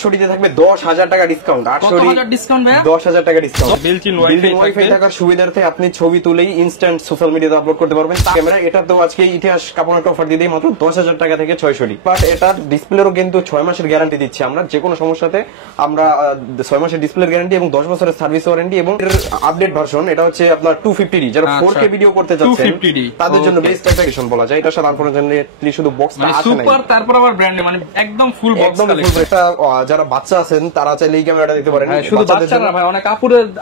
800 থাকবে 10,000 টাকা ডিসকাউন্ট। 10,000 টাকা ডিসকাউন্ট। বিল্ট-ইন ওয়াইফাই থাকার সুবিধার্থে আপনি ছবি তুলেই ইনস্ট্যান্ট সোশ্যাল মিডিয়াতে আপলোড করতে পারবেন। ক্যামেরা এটা তো আজকে ইতিহাস কাপড় একটা অফার দিয়ে মাত্র 10,000 টাকা থেকে 600। বাট এটার ডিসপ্লেরও কিন্তু 6 মাসের গ্যারান্টি দিচ্ছি আমরা। যে কোনো সমস্যাতে আমরা 6 মাসের ডিসপ্লের গ্যারান্টি এবং 10 বছরের সার্ভিস ওয়ারেন্টি এবং আপডেট ভার্সন এটা হচ্ছে আপনার 250D। যারা 4K ভিডিও করতে যাচ্ছেন তাদের জন্য বেস্ট অ্যাপ্লিকেশন বলা যায়। এটা সাথে আনফরচুনেটলি শুধু বক্সটা আছে না, সুপার তারপর আবার ব্র্যান্ডে মানে একদম ফুল বক্স কালেকশন। এটা যারা বাচ্চা আছেন তারা চাইলে এই ক্যামেরাটা দিতে পারেন। শুধু বাচ্চারা না ভাই, অনেক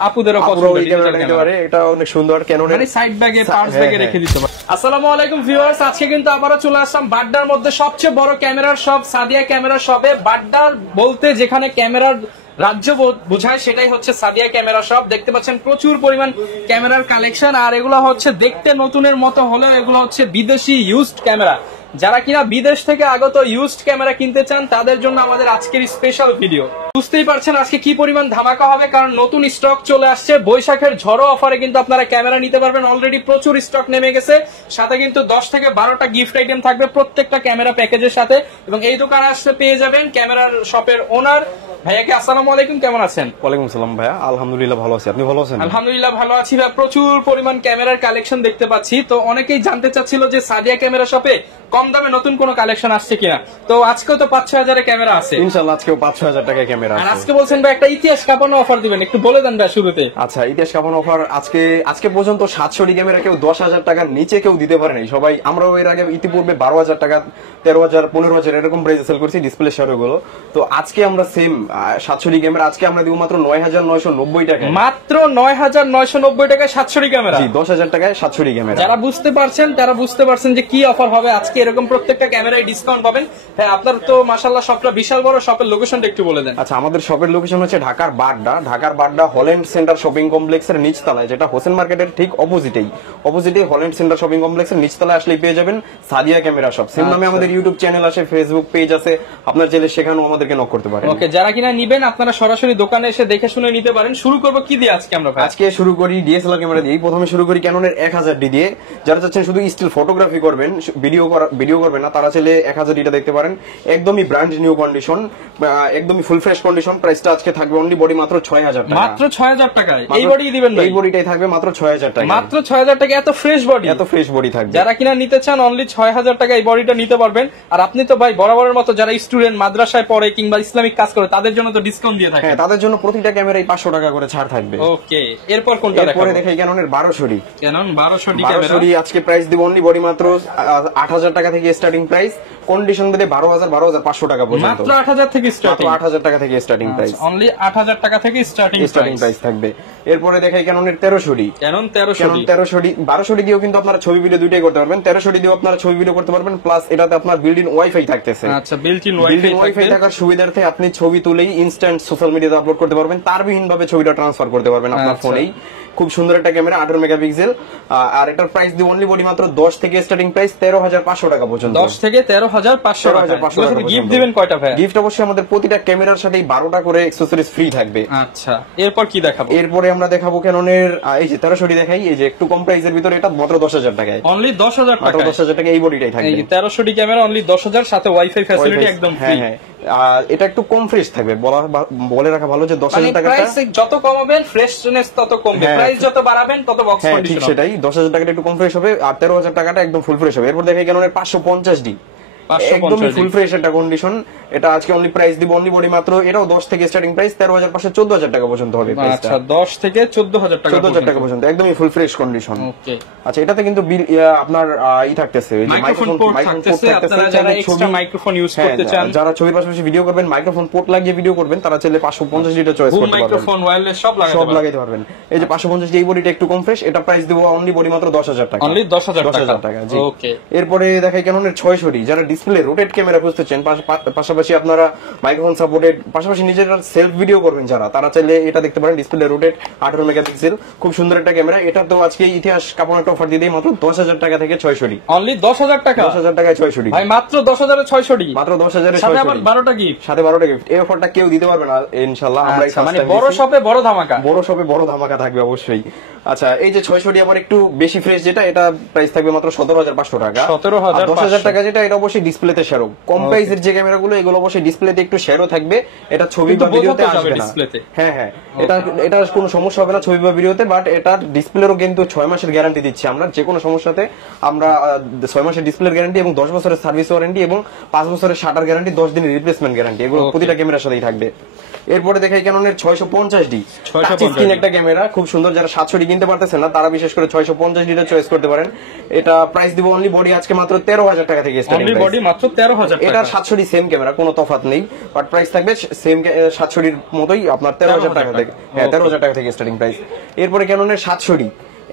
আপুদেরও পছন্দ এই ক্যামেরাটা দিতে পারে। এটা অনেক সুন্দর, ক্যাননের মানে সাইড ব্যাগে পার্স ব্যাগে রেখে দিতে পারে। আসসালামু আলাইকুম ভিউয়ার্স, আজকে কিন্তু আবারো চলে আসলাম বাড্ডার মধ্যে সবচেয়ে বড় ক্যামেরার শপ সাদিয়া ক্যামেরা শপে। বাড্ডার বলতে যেখানে ক্যামেরার রাজ্য বোঝায় সেটাই হচ্ছে সাদিয়া ক্যামেরা শপ। দেখতে পাচ্ছেন প্রচুর পরিমাণ ক্যামেরার কালেকশন, আর এগুলো হচ্ছে দেখতে নতুনের মতো হলেও এগুলো হচ্ছে বিদেশি ইউজড ক্যামেরা। যারা কিনা বিদেশ থেকে আগত ইউজড ক্যামেরা কিনতে চান তাদের জন্য আমাদের আজকের স্পেশাল ভিডিও। বুঝতেই পারছেন আজকে কি পরিমাণ ধামাকা হবে, কারণ নতুন স্টক চলে আসছে। বৈশাখের ঝড়ো অফারে কিন্তু আপনারা ক্যামেরা নিতে পারবেন। অলরেডি প্রচুর স্টক নেমে গেছে, সাথে কিন্তু 10 থেকে 12টা গিফট আইটেম থাকবে প্রত্যেকটা ক্যামেরা প্যাকেজের সাথে। এবং এই দোকানে আসতে পেয়ে যাবেন ক্যামেরার শপের ওনার ভাইয়াকে। আসসালামু আলাইকুম, কেমন আছেন? ওয়ালাইকুম আসসালাম ভাইয়া, আলহামদুলিল্লাহ ভালো আছি। আপনি ভালো আছেন? আলহামদুলিল্লাহ ভালো আছি ভাই। প্রচুর পরিমাণ ক্যামেরার কালেকশন দেখতে পাচ্ছি, তো অনেকেই জানতে চাচ্ছিল যে সাদিয়া ক্যামেরা শপে কম দামে নতুন কোন কালেকশন আসছে কিনা। তো আজকেও তো 5-6 হাজারের ক্যামেরা আছে ইনশাআল্লাহ। আজকেও 5-6 হাজার টাকায় ক্যামেরা আছে। আর আজকে বলছেন ভাই একটা ইতিহাস কাঁপানো অফার দিবেন, একটু বলে দেন ভাই শুরুতে। আচ্ছা, ইতিহাস কাঁপানো অফার আজকে পর্যন্ত 700 ক্যামেরা কেউ 10,000 টাকার নিচে কেউ দিতে পারে নাই সবাই। আমরাও এর আগে ইতিপূর্বে 12,000 টাকা, 13,000, 15,000 এরকম প্রাইসে সেল করছি ডিসপ্লে শেয়ার গুলো। তো আজকে আমরা সেম 700 ক্যামেরা আজকে আমরা দিব মাত্র 9,990 টাকা। মাত্র 9,990 টাকায় 700 ক্যামেরা। জি, 10,000 টাকায় 700 ক্যামেরা। যারা বুঝতে পারছেন তারা বুঝতে পারছেন যে কি অফার হবে আজকে। এরকম প্রত্যেকটা ক্যামেরায় ডিসকাউন্ট পাবেন। হ্যাঁ, আপনার তো মাশাআল্লাহ শপটা বিশাল বড়। শপের লোকেশনটা একটু বলে দেন। আচ্ছা, আমাদের শপের লোকেশন হচ্ছে ঢাকার বাড্ডা হল্যান্ড সেন্টার শপিং কমপ্লেক্সের নিচতলায়, যেটা হোসেন মার্কেটের ঠিক অপোজিটেই হল্যান্ড সেন্টার শপিং কমপ্লেক্সের নিচতলায় আসলেই পেয়ে যাবেন সাদিয়া ক্যামেরা শপ। সেম নামে আমাদের ইউটিউব চ্যানেল আছে, ফেসবুক পেজ আছে, আপনার চাইলে সেখানেও আমাদেরকে নক করতে পারেন। ওকে, যারা কিনা নিবেন আপনারা সরাসরি দোকানে এসে দেখে শুনে নিতে পারেন। শুরু করব কি দিয়ে আজকে আমরা? আজকে শুরু করি ডিএসএলআর ক্যামেরা দিয়ে। প্রথমে শুরু করি ক্যাননের 1000D দিয়ে। যারা চাচ্ছেন শুধু স্টিল ফটোগ্রাফি করবেন, ভিডিও করবেন না, তারা চাইলে 1000Dটা দেখতে পারেন। একদমই ব্র্যান্ড নিউ কন্ডিশন, একদমই ফুল ফ্রেশ কন্ডিশন। প্রাইসটা আজকে থাকবে অনলি বডি মাত্র 6,000 টাকা। মাত্র 6,000 টাকায় এই বডি দিবেন ভাই? এই বডিটাই থাকবে মাত্র 6,000 টাকা। মাত্র 6,000 টাকা এত ফ্রেশ বডি থাকবে। যারা কিনা নিতে চান অনলি 6,000 টাকা এই বডিটা নিতে পারবেন। আর আপনি তো ভাই বরাবরের মতো যারা স্টুডেন্ট, মাদ্রাসায় পড়ে কিংবা ইসলামিক কাজ করে তাদের জন্য তো ডিসকাউন্ট দিয়ে থাকে। হ্যাঁ, তাদের জন্য প্রতিটা ক্যামেরায় 500 টাকা করে ছাড় থাকবে। ওকে, এরপর কোনটা দেখাবো? এরপরে দেখাই ক্যাননের 1200D। ক্যানন 1200D ক্যামেরা আজকে প্রাইস দিব অনলি বডি মাত্র 8,000 টাকা থেকে স্টার্টিং প্রাইস। কন্ডিশন বেদে 12,500 টাকা পর্যন্ত। মাত্র 8,000 থেকে স্টার্টিং। 8,000 টাকা থেকে স্টার্টিং প্রাইস। অনলি 8,000 টাকা থেকে স্টার্টিং প্রাইস থাকবে। এরপরে দেখাই ক্যাননের 1300D। ক্যানন 1300D 1200D দিয়েও কিন্তু আপনারা ছবি ভিডিও দুইটাই করতে পারবেন। 1300D দিয়েও আপনারা ছবি ভিডিও করতে পারবেন, প্লাস এটাতে আপনার বিল্ট-ইন ওয়াইফাই থাকতেছে। আচ্ছা, বিল্ট-ইন ওয়াইফাই থাকার সুবিধার্থে আপনি ছবি তুলেই ইনস্ট্যান্ট সোশ্যাল মিডিয়াতে আপলোড করতে পারবেন। তারবিহীন ভাবে ছবিটা ট্রান্সফার করতে পারবেন আপনার ফোনেই। খুব সুন্দর একটা ক্যামেরা, 18 মেগাপিক্সেল। আর এটার প্রাইস দিয়ে অনলি বডি মাত্র 10 থেকে স্টার্টিং প্রাইস 13,500 টাকা পর্যন্ত। 10 থেকে 13,500 টাকা। গিফট দিবেন কয়টা ভাই? গিফট অবশ্যই আমাদের প্রতিটা ক্যামেরার সাথেই 12টা করে অ্যাকসেসরিজ ফ্রি থাকবে। আচ্ছা, এরপর কি দেখাবো? এরপরে আমরা দেখাবো ক্যাননের এই যে 1300D দেখাই। এই যে একটু কম প্রাইসের ভিতরে এটা মাত্র 10,000 টাকায়। অনলি 10,000 টাকা। 10,000 টাকা এই বডিটাই থাকবে। এই 1300D ক্যামেরা অনলি 10,000, সাথে ওয়াইফাই ফ্যাসিলিটি একদম ফ্রি। হ্যাঁ, এটা একটু কম ফ্রেশ থাকবে। বলে রাখা ভালো যে 10,000 টাকা প্রাইস যত কমাবেন ফ্রেশনেস তত কমবে, প্রাইস যত বাড়াবেন তত বক্স কন্ডিশন। সেটাই 10,000 টাকাটা একটু কম ফ্রেশ হবে, আর 13,000 টাকাটা একদম ফুল ফ্রেশ হবে। এরপর দেখাই ক্যাননের 550D। একদম ফুল ফ্রেশ একটা কন্ডিশন। এটা আজকে অনলি প্রাইস দিব অনলি বডি মাত্র, এটাও 10 থেকে স্টার্টিং প্রাইস 13,500, 14,000 টাকা পর্যন্ত হবে প্রাইসটা। আচ্ছা, 10 থেকে 14,000 টাকা। 14,000 টাকা পর্যন্ত একদমই ফুল ফ্রেশ কন্ডিশন। ওকে, আচ্ছা, এটাতে কিন্তু আপনার থাকতেছে, এই যে মাইক্রোফোন থাকতেছে। আপনারা যারা এক্সট্রা মাইক্রোফোন ইউজ করতে চান, যারা ছবির পাশাপাশি ভিডিও করবেন, মাইক্রোফোন পোর্ট লাগিয়ে ভিডিও করবেন, তারা চাইলে 550Dটা চয়েস করতে পারবেন। মাইক্রোফোন ওয়্যারলেস সব লাগাইতে পারবেন। এই যে 550D এই বডিটা একটু কম ফ্রেশ, এটা প্রাইস দেব অনলি বডি মাত্র 10,000 টাকা। অনলি 10,000 টাকা। জি, ওকে। এরপরে দেখাই ক্যাননের 600D। যারা ডিসপ্লে রোটেট ক্যামেরা খুঁজতেছেন, পাশাপাশি আপনারা মাইক্রোফোন সাপোর্টেড, পাশাপাশি নিজেরা সেলফ ভিডিও করবেন যারা, তারা চাইলে এটা দেখতে পারেন। ডিসপ্লে রোটেট, 18 মেগাপিক্সেল, খুব সুন্দর একটা ক্যামেরা। এটা তো আজকে ইতিহাস কাপড় একটা অফার দিয়ে দেই মাত্র 10,000 টাকা থেকে 600D। অনলি 10,000 টাকা। 10,000 টাকায় 600D ভাই, মাত্র 10,600D। মাত্র 10,000 সাথে আবার 12টা গিফট। সাথে 12টা গিফট। এই অফারটা কেউ দিতে পারবে না ইনশাআল্লাহ। আমরা মানে বড় শপে বড় ধামাকা। বড় শপে বড় ধামাকা থাকবে অবশ্যই। আচ্ছা, এই যে 600 আবার একটু বেশি ফ্রেশ যেটা, এটা প্রাইস থাকবে মাত্র 17,500 টাকা। 17,500 টাকা যেটা, এটা অবশ্যই ডিসপ্লেতে শেরো। কম প্রাইসের যে ক্যামেরাগুলো এগুলো অবশ্যই ডিসপ্লেতে একটু শেরো থাকবে, এটা ছবি বা ভিডিওতে আসবে না। হ্যাঁ হ্যাঁ, এটা কোনো সমস্যা হবে না ছবি বা ভিডিওতে, বাট এটার ডিসপ্লেরও কিন্তু 6 মাসের গ্যারান্টি দিচ্ছি আমরা। যে কোনো সমস্যাতে আমরা 6 মাসের ডিসপ্লের গ্যারান্টি এবং 10 বছরের সার্ভিস ওয়ারেন্টি এবং 5 বছরের শাটার গ্যারান্টি, 10 দিনের রিপ্লেসমেন্ট গ্যারান্টি, এগুলো প্রতিটা ক্যামেরার সাথেই থাকবে। এরপরে দেখাই ক্যাননের 650D টাচ স্ক্রিন একটা ক্যামেরা, খুব সুন্দর। যারা 700D কিনতে পারতেছেন না তারা বিশেষ করে 650D টা চয়েস করতে পারেন। এটা প্রাইস দিব অনলি বডি আজকে মাত্র 13,000 টাকা থেকে স্টার্টিং প্রাইস। বডি মাত্র 13,000 টাকা। এটা 700D সেম ক্যামেরা, কোনো তফাৎ নেই, বাট প্রাইস থাকবে সেম 700D এর মতোই আপনার 13,000 টাকা থেকে। হ্যাঁ, 13,000 টাকা থেকে স্টার্টিং প্রাইস। এরপরে ক্যাননের 700D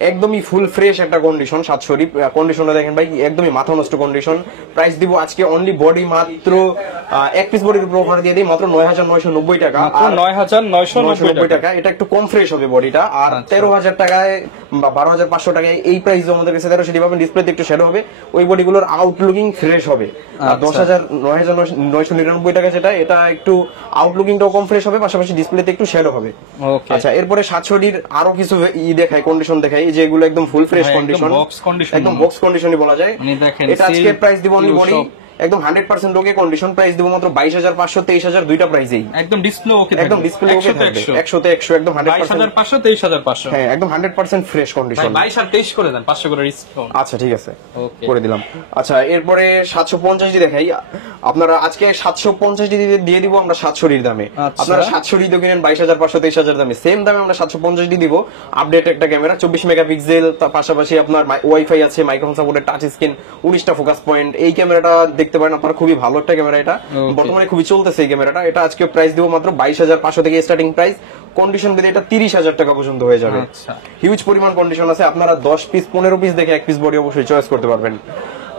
একদমই ফুল ফ্রেশ একটা কন্ডিশন, 700D কন্ডিশনটা দেখেন ভাই, একদমই মাথা নষ্ট কন্ডিশন। প্রাইস দিব আজকে অনলি বডি মাত্র এক পিস বডির উপর অফার দিয়ে দিই মাত্র 9,990 টাকা। 9,990 টাকা। এটা একটু কম ফ্রেশ হবে বডিটা। আর 13,000 টাকায় বা 12,500 টাকায় এই প্রাইস আমাদের কাছে 1300D পাবেন। ডিসপ্লেতে একটু শ্যাডো হবে, ওই বডিগুলোর আউটলুকিং ফ্রেশ হবে। আর 9,990 টাকা যেটা, এটা একটু আউটলুকিংটাও কম ফ্রেশ হবে, পাশাপাশি ডিসপ্লেতে একটু শ্যাডো হবে। আচ্ছা, এরপরে 700Dর আরো কিছু দেখাই, কন্ডিশন দেখাই, যেগুলো একদম ফুল ফ্রেশ কন্ডিশন, একদম বক্স কন্ডিশনই বলা যায়। এটা আজকে প্রাইস দিব অনলি বডি একদম 100% ওকে কন্ডিশন, প্রাইস দিব মাত্র 22,500, 23,000 দুইটা প্রাইসেই। একদম ডিসপ্লে ওকে, একদম ডিসপ্লে ওকে থাকবে 100 তে 100, একদম 100%। 22,500, 23,500। হ্যাঁ, একদম 100% ফ্রেশ কন্ডিশন। 22 আর 23 করে দেন, 500 করে ডিসকাউন্ট। আচ্ছা, ঠিক আছে, করে দিলাম। আচ্ছা, এরপরে 750D দেখাই। আপনারা আজকে 750D দিয়ে দিব আমরা 700D এর দামে। আপনারা 700D তো কিনেন 22,500, 23,000 দামে, সেম দামে আমরা 750D দিব। আপডেট একটা ক্যামেরা, 24 মেগাপিক্সেল, তার পাশাপাশি আপনার ওয়াইফাই আছে, মাইক্রোফোন সাপোর্টেড, টাচ স্ক্রিন, 19টা ফোকাস পয়েন্ট। এই ক্যামেরাটা দেখতে পারেন আপনারা, খুবই ভালো একটা ক্যামেরা। এটা বর্তমানে খুবই চলতেছে এই ক্যামেরাটা। এটা আজকে প্রাইস দিব মাত্র 22,500 থেকে স্টার্টিং প্রাইস। কন্ডিশন বেঁধে এটা 30,000 টাকা পর্যন্ত হয়ে যাবে। হিউজ পরিমাণ কন্ডিশন আছে, আপনারা 10 পিস 15 পিস দেখে এক পিস বডি অবশ্যই চয়েস করতে পারবেন।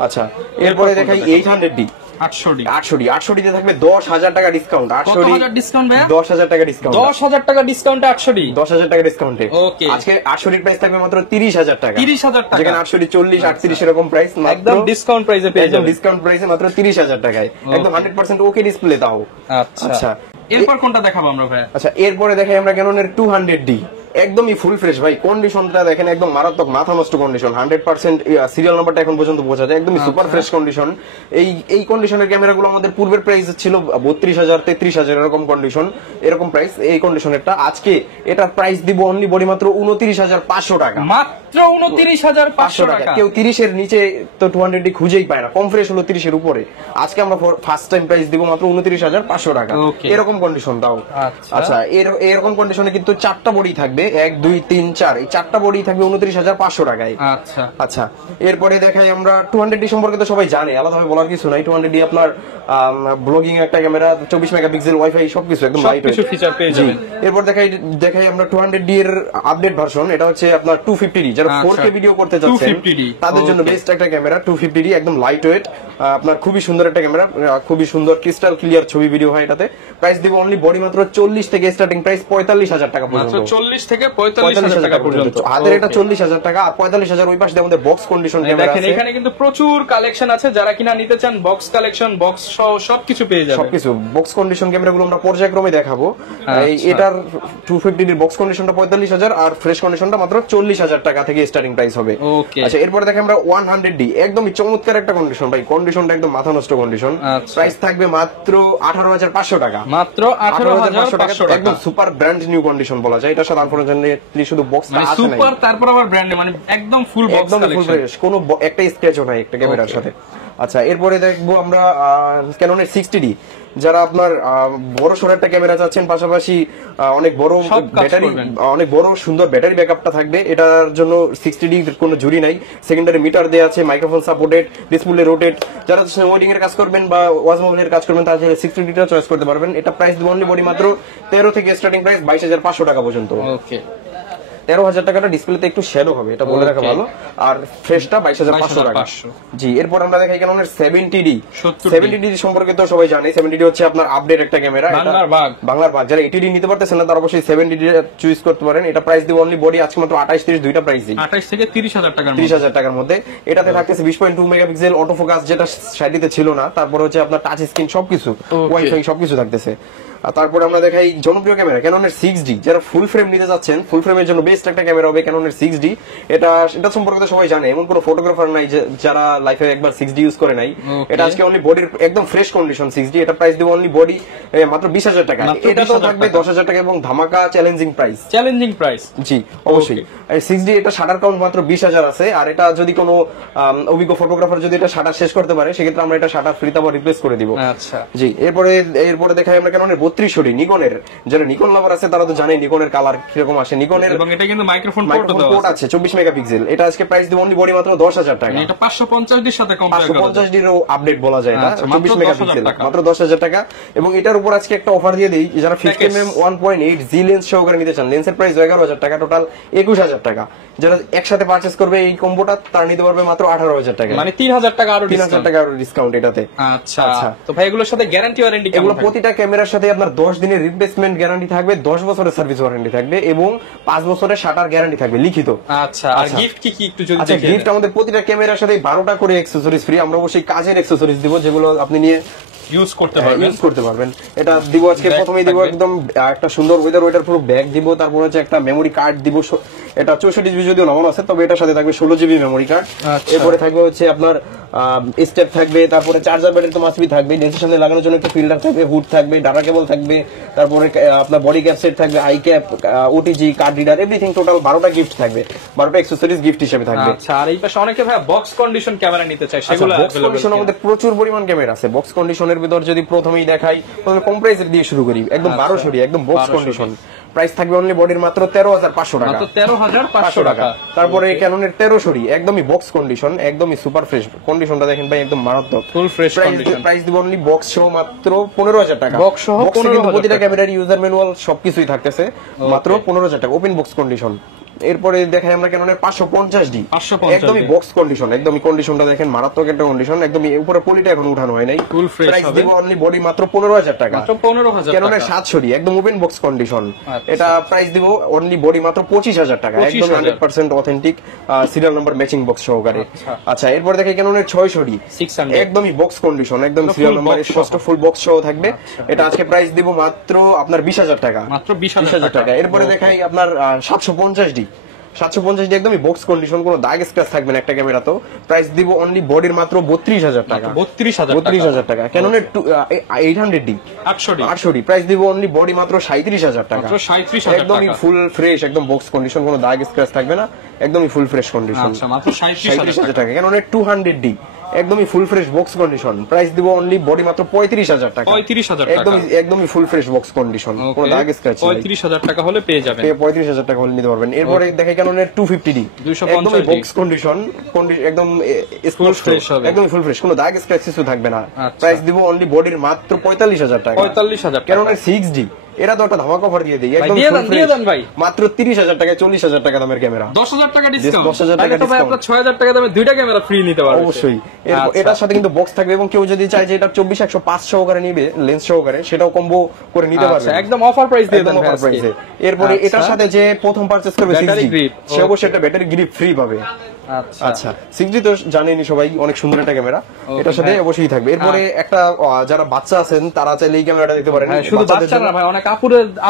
আচ্ছা, এরপরে দেখাই 800D 800D তে থাকবে 10,000 টাকা ডিসকাউন্ট। 800D ডিসকাউন্ট ভাই, 10,000 টাকা ডিসকাউন্ট। 10,000 টাকা ডিসকাউন্টে 800D, 10,000 টাকা ডিসকাউন্টে। আজকে 800D প্রাইস থাকবে মাত্র 30,000 টাকা। 30,000 টাকা, যেখানে 800D 40, 38 এরকম প্রাইস, একদম ডিসকাউন্ট প্রাইসে পেয়ে যাবেন। ডিসকাউন্ট প্রাইসে মাত্র 30,000 টাকায়, একদম 100% ওকে ডিসপ্লে দাও। আচ্ছা, এরপর কোনটা দেখাবো আমরা ভাই? আচ্ছা, এরপরে দেখাই আমরা ক্যাননের 200D, একদমই ফুল ফ্রেশ ভাই। কন্ডিশনটা দেখেন, একদম মারাত্মক মাথা নষ্ট কন্ডিশন। 100% সিরিয়াল নাম্বারটা এখন পর্যন্ত বোঝা যায়, একদমই সুপার ফ্রেশ কন্ডিশন। এই কন্ডিশনের ক্যামেরাগুলো আমাদের পূর্বের প্রাইস ছিল 32,000, 33,000 এরকম কন্ডিশন, এরকম প্রাইস। এই কন্ডিশনেরটা আজকে এটার প্রাইস দিব অনলি বডি মাত্র 29,500 টাকা। মাত্র 29,500 টাকা। কেউ 30 এর নিচে তো 200D খুঁজেই পায় না, কম ফ্রেশ হলো 30 এর উপরে। আজকে আমরা ফার্স্ট টাইম প্রাইস দিব মাত্র 29,500 টাকা, এরকম কন্ডিশন দাও। আচ্ছা, এরকম কন্ডিশনে কিন্তু 4টা বডি থাকবে, 1 2 3 4, এই 4টা বডি থাকবে 29,500 টাকায়। আচ্ছা, এরপরে দেখাই আমরা 200D সম্পর্কে তো সবাই জানে, আলাদাভাবে বলার কিছু নাই। 200D আপনার ব্লগিং একটা ক্যামেরা, 24 মেগাপিক্সেল, ওয়াইফাই, সবকিছু একদম লাইটওয়েট ফিচার পেয়ে যাবেন। এরপর দেখাই আমরা 200D এর আপডেট ভার্সন। এটা হচ্ছে আপনার 250D, যারা 4K ভিডিও করতে চাচ্ছেন তাদের জন্য বেস্ট একটা ক্যামেরা 250D, একদম লাইটওয়েট, আপনার খুবই সুন্দর একটা ক্যামেরা, খুবই সুন্দর ক্রিস্টাল ক্লিয়ার ছবি ভিডিও হয় এটাতে। প্রাইস দিব অনলি বডি মাত্র 40 থেকে স্টার্টিং প্রাইস 45,000 টাকা পর্যন্ত। 40 থেকে 45,000 টাকা পর্যন্ত। হাতের এটা 40,000 টাকা, আর 45,000 ওই পাশে আমাদের বক্স কন্ডিশন ক্যামেরা আছে। এখানে কিন্তু প্রচুর কালেকশন আছে, যারা কিনা নিতে চান বক্স কালেকশন, বক্স সহ সবকিছু পেয়ে যাবেন। সবকিছু বক্স কন্ডিশন ক্যামেরাগুলো আমরা পর্যায়ক্রমে দেখাবো। এটার 250D এর বক্স কন্ডিশনটা 45,000 আর ফ্রেশ কন্ডিশনটা মাত্র 40,000 টাকা থেকে স্টার্টিং প্রাইস হবে। আচ্ছা, এরপর দেখেন আমরা 100D, একদমই চমৎকার একটা কন্ডিশন ভাই। কন্ডিশনটা একদম মাথা নষ্ট কন্ডিশন। প্রাইস থাকবে মাত্র 18,500 টাকা। মাত্র 18,500 টাকা, একদম সুপার ব্র্যান্ড নিউ কন্ডিশন বলা যায়। এটার সাথে আনফরচুনেটলি শুধু বক্সটা আছে না, সুপার, তারপর আবার ব্র্যান্ড, মানে একদম ফুল বক্স কালেকশন, কোনো একটা স্ক্র্যাচও নাই একটা ক্যামেরার সাথে। আচ্ছা, এরপরে দেখবো আমরা ক্যাননের 60D, যারা আপনার বড় সড় একটা ক্যামেরা চাচ্ছেন, পাশাপাশি অনেক বড় ব্যাটারি, অনেক বড় সুন্দর ব্যাটারি ব্যাকআপটা থাকবে, এটার জন্য 60D কোনো ঝুরি নাই। সেকেন্ডারি মিটার দেওয়া আছে, মাইক্রোফোন সাপোর্টেড, ডিসপ্লে রোটেট। যারা ওয়েডিং এর কাজ করবেন বা ওয়াজ মোবাইলের কাজ করবেন তারা 60D টা চয়েস করতে পারবেন। এটা প্রাইস দিব অনলি বডি মাত্র 13 থেকে স্টার্টিং প্রাইস 22,500 টাকা পর্যন্ত। 13,000 টাকাটা ডিসপ্লেতে একটু শ্যাডো হবে, এটা বলে রাখা ভালো। আর ফ্রেশটা 22,500 টাকা। জি, এরপর আমরা দেখাই ক্যাননের 70D। 70D সম্পর্কে তো সবাই জানে। 70D হচ্ছে আপনার আপডেট একটা ক্যামেরা, বাংলার বাগ। যারা 80D নিতে পারতেছেন না তারা অবশ্যই 70D চুজ করতে পারেন। এটা প্রাইস দিব অনলি বডি আজকে মাত্র 28-30 দুইটা প্রাইসই, 28 থেকে 30,000 টাকা, 30,000 টাকার মধ্যে। এটাতে থাকতেছে 20.2 মেগাপিক্সেল অটো ফোকাস, যেটা সাইডিতে ছিল না। তারপর হচ্ছে আপনার টাচ স্ক্রিন, সবকিছু ওয়াইফাই সবকিছু থাকতেছে। তারপরে আমরা দেখাই জনপ্রিয় ক্যামেরা ক্যাননের 6D, যারা ফুল ফ্রেম নিতে যাচ্ছেন, ফুল ফ্রেমের জন্য বেস্ট একটা ক্যামেরা হবে ক্যাননের 6D। এটা সম্পর্কে তো সবাই জানে, এমন কোনো ফটোগ্রাফার নাই যারা লাইফে একবার 6D ইউজ করে নাই। এটা আজকে অনলি বডির একদম ফ্রেশ কন্ডিশন 6D, এটা প্রাইস দিব অনলি বডি মাত্র 20,000 টাকা। এটা তো থাকবে 10,000 টাকা এবং ধামাকা চ্যালেঞ্জিং প্রাইস। জি অবশ্যই 6D, এটা শাটার কাউন্ট মাত্র 20,000 আছে। আর এটা যদি কোনো অভিজ্ঞ ফটোগ্রাফার যদি এটা শাটার শেষ করতে পারে, সেক্ষেত্রে আমরা এটা শাটার ফ্রিতে আবার রিপ্লেস করে দিব। আচ্ছা জি, এরপরে দেখাই আমরা ক্যাননের 3200D নিকনের, যারা নিকন লাভার আছে তারা তো জানে নিকনের কালার কিরকম আসে। নিকনের এবং এটা কিন্তু মাইক্রোফোন পোর্ট আছে 24 মেগাপিক্সেল। এটা আজকে প্রাইস দিব অনলি বডি মাত্র 10,000 টাকা। এটা 550D এর সাথে কম্পেয়ার করা 550D এর আপডেট বলা যায় এটা, 24 মেগাপিক্সেল মাত্র 10,000 টাকা। এবং এটার উপর আজকে একটা অফার দিয়ে দেই, যারা 50mm 1.8 জি লেন্স সহকারে নিতে চান, লেন্সের প্রাইস 11,000 টাকা, টোটাল 21,000 টাকা। যারা একসাথে পারচেজ করবে এই কম্বোটা, তারা নিতে পারবে মাত্র 18,000 টাকা, মানে 3,000 টাকা আরো 3,000 টাকা আরো ডিসকাউন্ট এটাতে। আচ্ছা তো ভাই এগুলোর সাথে গ্যারান্টি ওয়ারেন্টি এগুলো প্রতিটা ক্যামেরার সাথে আপনার 10 দিনের রিপ্লেসমেন্ট গ্যারান্টি থাকবে, 10 বছরের সার্ভিস ওয়ারেন্টি থাকবে এবং 5 বছরের শাটার গ্যারান্টি থাকবে লিখিত। আচ্ছা আর গিফট কি একটু যদি দেখেন। গিফট আমাদের প্রতিটা ক্যামেরার সাথে 12টা করে অ্যাকসেসরিজ ফ্রি। আমরা অবশ্যই কাজের অ্যাকসেসরিজ দিব, যেগুলো আপনি নিয়ে ইউজ করতে পারবেন। এটা দিব আজকে প্রথমেই দিব একদম একটা সুন্দর ওয়েদার প্রুফ ব্যাগ দিব, তারপর হচ্ছে একটা মেমোরি কার্ড দিব। এটা 64GB যদিও নামানো আছে, তবে এটার সাথে থাকবে 16GB মেমোরি কার্ড। এরপরে থাকবে হচ্ছে আপনার স্টেপ থাকবে, তারপরে চার্জার ব্যাটারি তো মাস্টবি থাকবে, লেন্সের সামনে লাগানোর জন্য একটা ফিল্টার থাকবে, হুড থাকবে, ডাটা কেবল থাকবে, তারপরে আপনার বডি ক্যাপ সেট থাকবে, eye cap, OTG, card reader, everything total 12টা গিফট থাকবে, 12টা অ্যাকসেসরিজ গিফট হিসেবে থাকবে। আচ্ছা আর এই পাশে অনেকে ভাই বক্স কন্ডিশন ক্যামেরা নিতে চায়, সেগুলো বক্স কন্ডিশন আমাদের প্রচুর পরিমাণ ক্যামেরা আছে। বক্স কন্ডিশনের ভিতর যদি প্রথমেই দেখাই, প্রথমে কম প্রাইসের দিয়ে শুরু করি, একদম 1200 একদম বক্স কন্ডিশন। প্রাইস থাকবে অনলি বডির মাত্র 13,500 টাকা, 13,500 টাকা। তারপরে ক্যাননের 1300 একদমই বক্স কন্ডিশন, একদমই সুপার ফ্রেশ কন্ডিশনটা দেখেন ভাই, একদম মারাত্মক ফুল ফ্রেশ কন্ডিশন। প্রাইস দিব অনলি বক্স সহ মাত্র 15,000 টাকা। বক্স সহ 15,000 প্রতিটা ক্যামেরার ইউজার ম্যানুয়াল সবকিছুই থাকতেছে, মাত্র 15,000 টাকা ওপেন বক্স কন্ডিশন। এরপরে দেখাই আমরা ক্যাননের 550D, একদমই বক্স কন্ডিশন, একদমই কন্ডিশনটা দেখেন মারাত্মক একটা কন্ডিশন, একদমই উপরে পলিটা এখন উঠানো হয় নাই। প্রাইস দিব অনলি বডি মাত্র 15,000 টাকা। ক্যাননের 700D একদম ওপেন বক্স কন্ডিশন, এটা প্রাইস দিব অনলি বডি মাত্র 25,000 টাকা, একদম 100% authentic serial number matching box সহকারে। আচ্ছা এরপর দেখাই ক্যাননের 600D একদমই বক্স কন্ডিশন, একদম সিরিয়াল নাম্বার স্পষ্ট ফুল বক্স সহ থাকবে। এটা আজকে প্রাইস দিব মাত্র আপনার 20,000 টাকা, মাত্র 20,000 টাকা। এরপরে দেখাই আপনার 750D একদমই বক্স কন্ডিশন, কোনো দাগ স্ক্র্যাচ থাকবে না একটা ক্যামেরা। তো প্রাইস দিব অনলি বডির মাত্র 32,000 টাকা, 32,000 টাকা। ক্যাননের 800D 800D প্রাইস দিব অনলি বডি মাত্র 37,000 টাকা, একদমই ফুল ফ্রেশ, একদম বক্স কন্ডিশন, কোনো দাগ স্ক্র্যাচ থাকবে না, একদমই ফুল ফ্রেশ কন্ডিশন, মাত্র 37,000 টাকা। ক্যাননের 200D একদমই full fresh box condition, price দিব অনলি বডি মাত্র 35,000 টাকা, একদমই ফুল ফ্রেশ বক্স কন্ডিশন, কোনো দাগ স্ক্র্যাচ নেই। 35,000 টাকা হলে পেয়ে যাবেন, 35,000 টাকা হলে নিতে পারবেন। এরপরে দেখে ক্যাননের 250D একদমই বক্স কন্ডিশন, একদম একদমই ফুল ফ্রেশ, কোনো দাগ স্ক্র্যাচ কিছু থাকবে না। প্রাইস দিব অনলি বডির মাত্র 45,000 টাকা, 45,000 টাকা। ক্যাননের 6D এরা তো একটা ধামাকা অফার দিয়ে দেই, একদম ভাই মাত্র 30,000 টাকায় 40,000 টাকা দামের ক্যামেরা, 10,000 টাকা ডিসকাউন্ট, 10,000 টাকা ডিসকাউন্ট। আপনারা 6,000 টাকা দামে দুইটা ক্যামেরা ফ্রি নিতে পারবেন অবশ্যই। এটার সাথে কিন্তু বক্স থাকবে, এবং কেউ যদি চায় যে এটা 24-105 সহকারে নিবে লেন্স সহকারে, সেটাও কম্বো করে নিতে পারবে, একদম অফার প্রাইস দিয়ে দেন অফার প্রাইসে। এরপরে এটার সাথে যে প্রথম পারচেজ করবে 6D সে অবশ্যই একটা ব্যাটারি গ্রিপ ফ্রি পাবে। আচ্ছা 6D তো জানেনই সবাই, অনেক সুন্দর একটা ক্যামেরা, এটার সাথে অবশ্যই থাকবে। এরপরে একটা যারা বাচ্চা আছেন তারা চাইলে এই ক্যামেরাটা দেখতে পারেন, শুধু বাচ্চা না ভাই, অনেক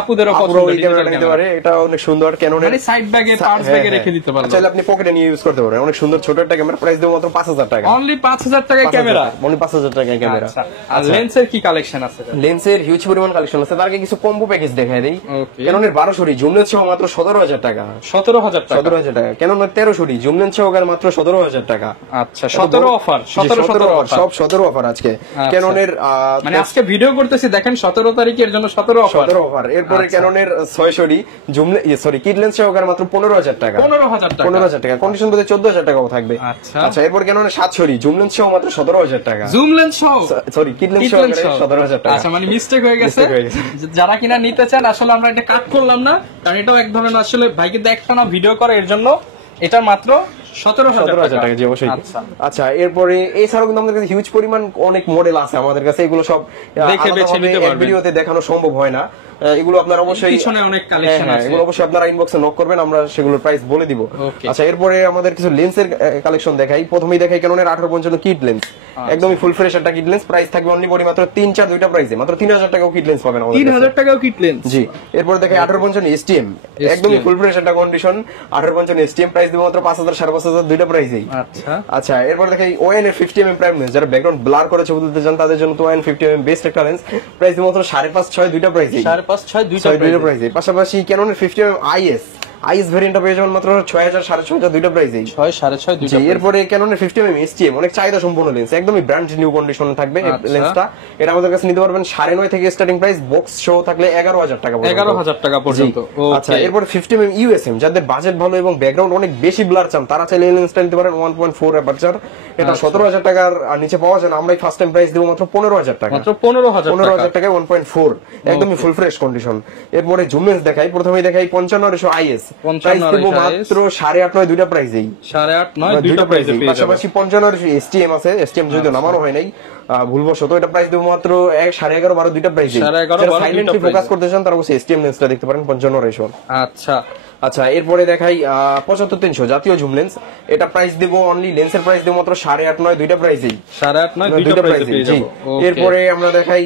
আপুদেরও পছন্দ এই ক্যামেরাটা নিতে পারে, এটা অনেক সুন্দর। ক্যাননের মানে সাইড ব্যাগে পার্স ব্যাগে রেখে দিতে পারেন, চাইলে আপনি পকেটে নিয়ে ইউজ করতে পারেন, অনেক সুন্দর ছোট একটা ক্যামেরা। প্রাইস দেব মাত্র 5,000 টাকা, অনলি 5,000 টাকায় ক্যামেরা, অনলি 5,000 টাকায় ক্যামেরা। আর লেন্সের কি কালেকশন আছে? লেন্সের হিউজ পরিমাণ কালেকশন আছে, তার আগে কিছু কম্বো প্যাকেজ দেখাই দেই। ক্যাননের 1200D জুম লেন্স সহ মাত্র 17,000 টাকা, 17,000 টাকা। ক্যাননের 1300D জুম লেন্স সহকারে মাত্র 17,000 টাকা। আচ্ছা 17 অফার, 17 অফার, সব 17 অফার আজকে। ক্যাননের মানে আজকে ভিডিও করতেছি দেখেন 17 তারিখের জন্য 17 অফার। এরপরে ক্যাননের 600D জুম কিট লেন্স সহকারে মাত্র 15,000 টাকা, 15,000 টাকা। কন্ডিশন বলতে 14,000 টাকাও থাকবে। আচ্ছা এরপর ক্যাননের 700D জুম লেন্স সহ মাত্র 17,000 টাকা, জুম লেন্স সহ কিট লেন্স সহকারে 17,000 টাকা। আচ্ছা মানে মিস্টেক হয়ে গেছে, যারা কিনা নিতে চান আসলে আমরা এটা কাট করলাম না, কারণ এটাও এক ধরনের আসলে ভাইকে একটানা ভিডিও করে, এর জন্য এটা মাত্র 17,000 টাকা। অবশ্যই। আচ্ছা এরপরে এছাড়াও কিন্তু আমাদের কাছে হিউজ পরিমাণ অনেক মডেল আছে আমাদের কাছে, এগুলো সব ভিডিওতে দেখানো সম্ভব হয় না। এগুলো আপনারা অবশ্যই পিছনে অনেক কালেকশন আছে, এগুলো অবশ্যই আপনারা ইনবক্সে নক করবেন, আমরা সেগুলোর প্রাইস বলে দিব। আচ্ছা, এরপরে আমাদের কিছু লেন্সের কালেকশন দেখাই। প্রথমেই দেখাই ক্যাননের 1855 কিট লেন্স, একদমই ফুল ফ্রেশ একটা কিট লেন্স। প্রাইস থাকবে অনলি বডি মাত্র 3-4 দুইটা প্রাইসে মাত্র 3000 টাকাও কিট লেন্স পাবেন আমাদের 3000 টাকাও কিট লেন্স। জি, এরপর দেখাই 1855 এসটিএম, একদমই ফুল ফ্রেশ একটা কন্ডিশন 1855 এসটিএম, প্রাইস দিব মাত্র 5000 5500 দুইটা প্রাইসেই। আচ্ছা, এরপর দেখাই ONF 50mm প্রাইম লেন্স, যারা ব্যাকগ্রাউন্ড ব্লার করে ছবি তুলতে চান তাদের জন্য তো ONF 50mm বেস্ট একটা লেন্স, প্রাইস দিব মাত্র 5.5-6 দুইটা প্রাইসেই, 5.5-6 দুইটা প্রাইসে। পাশাপাশি ক্যাননের 50mm আইএস ভেরিয়েন্টটা পেয়ে যাবেন মাত্র 6000 6.5 দুইটা প্রাইসেই, 6.5 দুইটা। এরপরে ক্যাননের 50mm এসটিএম, অনেক চাহিদা সম্পন্ন লেন্স, একদমই ব্র্যান্ড নিউ কন্ডিশনে থাকবে লেন্সটা। এটা আমাদের কাছে নিতে পারবেন 9.5 থেকে স্টার্টিং প্রাইস, বক্স সহ থাকলে 11000 টাকা পর্যন্ত, 11000 টাকা পর্যন্ত। আচ্ছা, এরপর 50mm ইউএসএম, যাদের বাজেট ভালো এবং ব্যাকগ্রাউন্ড অনেক বেশি ব্লার চান তারা চাইলে এই লেন্সটা নিতে পারেন 1.4 অ্যাপারচার। এটা 17000 টাকার নিচে পাওয়া যায় না, আমরা ফার্স্ট টাইম প্রাইস দেব মাত্র 15000 টাকা, মাত্র 15000 টাকায় 1.4, একদমই ফুল ফ্রেশ কন্ডিশন। এরপরে জুম লেন্স দেখাই, প্রথমেই দেখাই 55 আইএস, প্রাইস দেব মাত্র 8.5-9 দুইটা প্রাইসেই, 8.5-9 দুইটা প্রাইসে। পাশাপাশি 55 এসটিএম আছে, এসটিএম যদিও নামানো হয় নাই ভুলবশত, এটা প্রাইস দেব মাত্র 11.5-12 দুইটা প্রাইসে। সাইলেন্টলি ফোকাস করতে চান তারা অবশ্যই এসটিএম লেন্সটা দেখতে পারেন 55। আচ্ছা, এরপরে দেখাই 75300 জাতীয় জুম লেন্স, এটা প্রাইস দেব অনলি, লেন্সের প্রাইস দেব মাত্র 8.5-9 দুইটা প্রাইসেই, 8.5-9 দুইটা প্রাইসে পেয়ে যাবেন। এরপরে আমরা দেখাই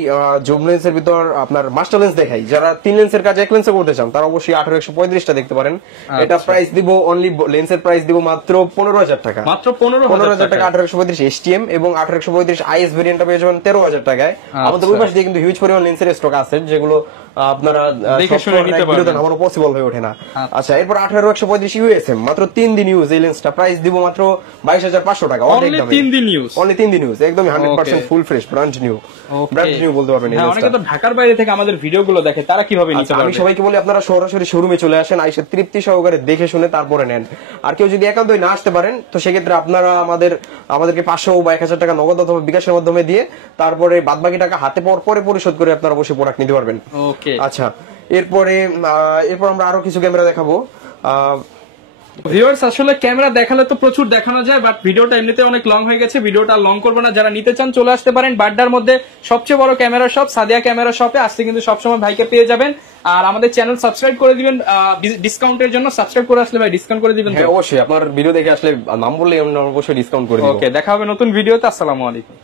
জুম লেন্সের ভিতর আপনার মাস্টার লেন্স দেখাই, যারা 3 লেন্সের কাজ 1 লেন্সে করতে চান তারা অবশ্যই 18135টা দেখতে পারেন। এটা প্রাইস দিব অনলি, লেন্সের প্রাইস দিব মাত্র 15000 টাকা, মাত্র 15000 টাকা। 18135 এসটিএম এবং 18135 আইএস ভেরিয়েন্টটা পেয়ে যাবেন 13000 টাকায়। আমাদের ওই পাশ দিয়ে কিন্তু হিউজ পরিমাণ লেন্সের স্টক আছে, যেগুলো আপনারা দেখে শুনে নিতে পারবেন, আমার পসিবল হয়ে ওঠে না। আচ্ছা, এরপর 18135 ইউএসএম, মাত্র 3 দিন ইউজ এই লেন্সটা, প্রাইস দিব মাত্র 22500 টাকা, অনেক দামে, 3 দিন ইউজ, অনলি 3 দিন ইউজ, একদমই 100% ফুল ফ্রেশ ব্র্যান্ড নিউ বলতে পারবেন। অনেকে তো ঢাকার বাইরে থেকে আমাদের ভিডিওগুলো দেখে, তারা কিভাবে নিতে পারবে? আমি সবাইকে বলি আপনারা সরাসরি শোরুমে চলে আসেন, আইসা তৃপ্তি সহকারে দেখে শুনে তারপরে নেন। আর কেউ যদি একান্তই না আসতে পারেন তো সেক্ষেত্রে আপনারা আমাদেরকে 500 বা 1000 টাকা নগদ অথবা বিকাশের মাধ্যমে দিয়ে তারপরে বাদবাকি টাকা হাতে পাওয়ার পরে পরিশোধ করে আপনারা অবশ্যই প্রোডাক্ট নিতে পারবেন। আচ্ছা, এরপর আমরা আরো কিছু ক্যামেরা দেখাবো। ভিউয়ার্স, আসলে ক্যামেরা দেখালে তো প্রচুর দেখানো যায়, বাট ভিডিওটা এমনিতে অনেক লং হয়ে গেছে, ভিডিওটা লং করবো না। যারা নিতে চান চলে আসতে পারেন বাড্ডার মধ্যে সবচেয়ে বড় ক্যামেরা শপ সাদিয়া ক্যামেরা শপে, আসলে কিন্তু সবসময় ভাইকে পেয়ে যাবেন। আর আমাদের চ্যানেল সাবস্ক্রাইব করে দিবেন ডিসকাউন্টের জন্য, সাবস্ক্রাইব করে আসলে ভাই ডিসকাউন্ট করে দিবেন। হ্যাঁ, অবশ্যই, আপনার ভিডিও দেখে আসলে নাম বললে অবশ্যই ডিসকাউন্ট করে দিব। ওকে, দেখা হবে নতুন ভিডিওতে। আসসালামু আলাইকুম।